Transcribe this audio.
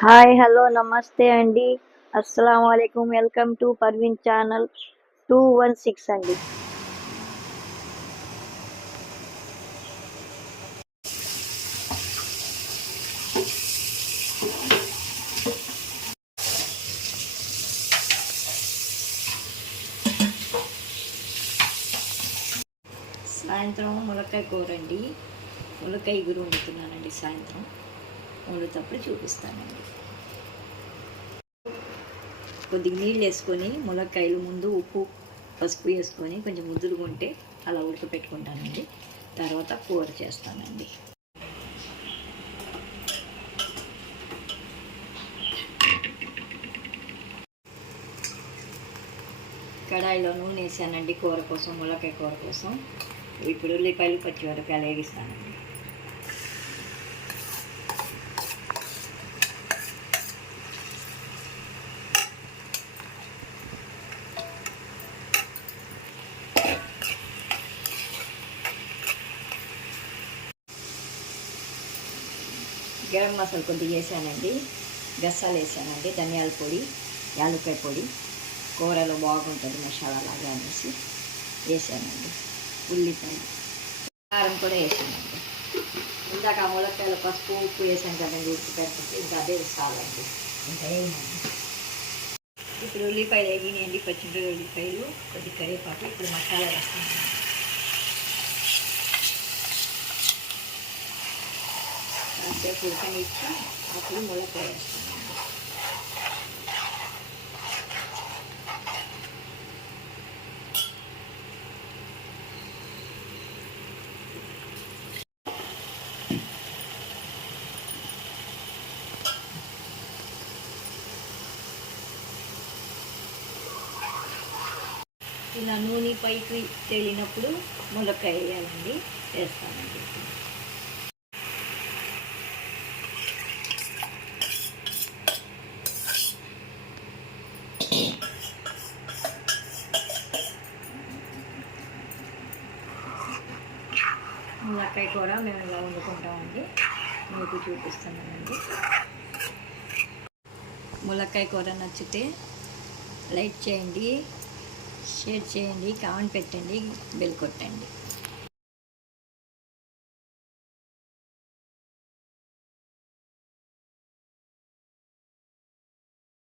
Hi hello నమస్తే అండి. అస్సలం వాలేకుమ్ welcome to Parveen channel two one six అండి. సాయంత్రం ములక్కాయ కూర అండి. ములక్కాయ గురు వండుతున్నానండి సాయంత్రం. వండుతప్పుడు చూపిస్తానండి. కొద్దిగా నీళ్ళు వేసుకొని ములక్కాయలు ముందు ఉప్పు పసుపు వేసుకొని కొంచెం ముద్దులుగా ఉంటే అలా ఉడకపెట్టుకుంటానండి. తర్వాత కూర చేస్తానండి. కడాయిలో నూనె వేసానండి కూర కోసం ములక్కాయ కూర కోసం. ఇప్పుడు ఉల్లిపాయలు పచ్చిమిరపకాయలు వేగిస్తానండి. గరం మసాలా కొద్దిగా వేసానండి గసాలు వేసానండి. ధనియాల పొడి యాలకాయ పొడి. కూరలో బాగుంటుంది మసాలా లాగా అనేసి వేసానండి. ఉల్లిపాయ. కారం కూడా వేసానండి. ఇందాక ఆ ములక్కాయలు పసుపు ఉప్పు వేసాను కదండి. ఉప్పు పెట్టి ఇంకా అదే చాలండి. ఇంకా ఏమండి ఇప్పుడు ఉల్లిపాయలు వేగినాయండి. పచ్చిమిరపాయలు ఉల్లిపాయలు కొద్ది కరివేపాకు. ఇప్పుడు మసాలా వేస్తాను కాసేపు ఉడకనిచ్చి అప్పుడు ములక్కాయ వేస్తాను ఇలా నూనె పైకి తేలినప్పుడు ములక్కాయ వేయాలండి. వేస్తానండి. ములక్కాయ కూర మేము ఇలా వండుకుంటామండి. మీకు చూపిస్తున్నానండి. ములక్కాయ కూర నచ్చితే లైక్ చేయండి షేర్ చేయండి కామెంట్ పెట్టండి బెల్ కొట్టండి.